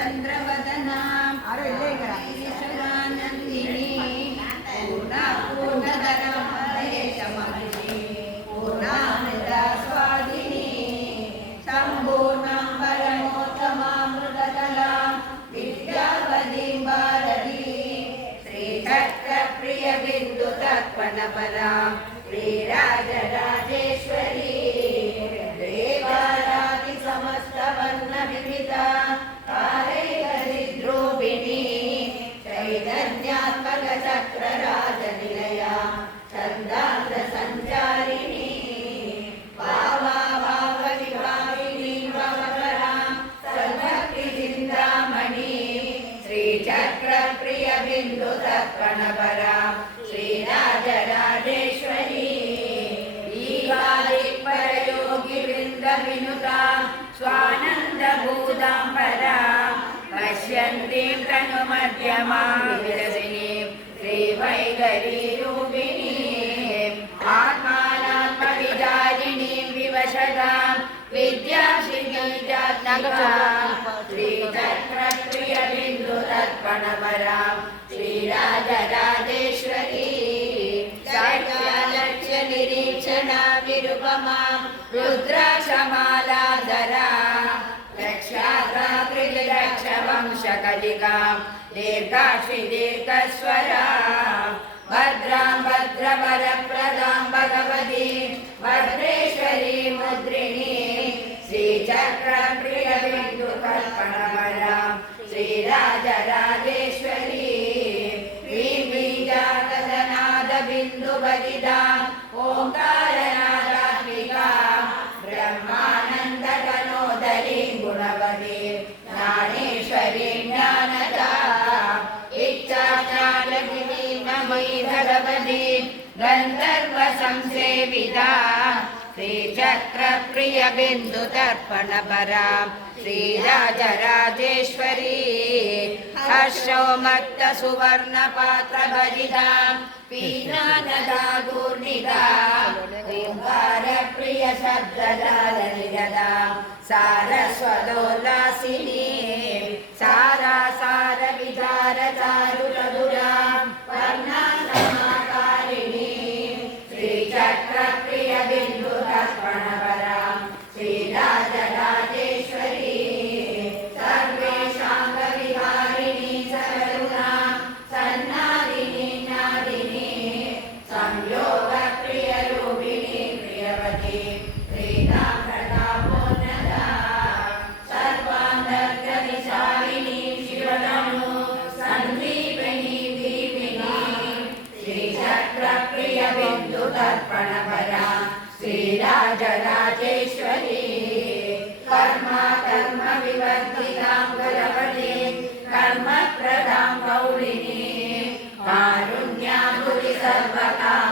चन्द्रवदनां ईश्वरानन्दिनी पूर्णपूर्णधरं परेशमहिषी पूर्णामृता स्वादिनी सम्पूर्णां परमोत्तमामृतकलां विद्यावतीं भारतीं श्रीचक्रप्रियबिन्दुतर्पणपरां श्रीराजराजेश्वरी देवाराधि समस्तवर्णविविधा कारैकचिद्रूपिणी चैतन्यात्मकचक्रराजनिलया छन्दान्तसञ्चारिणी भावाभावविभाविनीं भवकरां सर्वभक्तिचिन्तामणि श्रीचक्रप्रियबिन्दुतर्पणपरां श्रीराजराजेश्वरी परयोगिवृन्दविनुतां स्वानन्दभूतां परां पश्यन्तीं तनुमध्यमां विरसिनीं श्रीवैखरीरूपिणीम् आत्मानात्मविचारिणीं विवशतां विद्याश्रीजात्मकां श्रीचक्रप्रियबिन्दुतर्पणपरां श्रीराजराजेश्वरी निरीक्षणा विरूपमां रुद्राक्षमालाधरा रक्षात्रिलक्षवंशकलिकां दीर्घाक्षि दीर्घस्वरा भद्रां भद्रवरप्रदां भगवतीं भद्रेश्वरी मुद्रिणी श्रीचक्रप्रियबिन्दुतर्पणपरां श्रीराजराजेश्वरी बिन्दुबलिदां ओंकारनादात्मिकां ब्रह्मानन्दतनोदरीं गुणवतीं ज्ञानेश्वरीं ज्ञानदां इच्छाज्ञाननिधिं नमयि भगवतीं गन्धर्वसंसेवितां श्रीचक्रप्रियबिन्दुतर्पणपरां श्रीराजराजेश्वरी हर्षोमत्तसुवर्णपात्रभरितां पीनानदागूर्णिदां ओंकारप्रियशब्दजालनिरदां सारस्वतोल्लासिनीं सारासारविचारचारुचतुरां वर्णासमाकारिणीं श्रीचक्रप्रियबिन्दुतर्पणपरां श्रीराजराजेश्वरी सर्वेशाङ्गविहारिणी सकरुणां सन्नादिनी नादिनी संयोगप्रियरूपिणी प्रियवती प्रीतां प्रतापोन्नतां सर्वान्तर्गतिशालिनी शिवतनु सन्दीपिनी दीपिनी श्रीचक्रप्रियबिन्दुतर्पणपरां श्रीराजराजेश्वरी कर्म विवर्तितां गलवतीं कर्मप्रदां गौरिणीं कारुण्याकुलि सर्वकां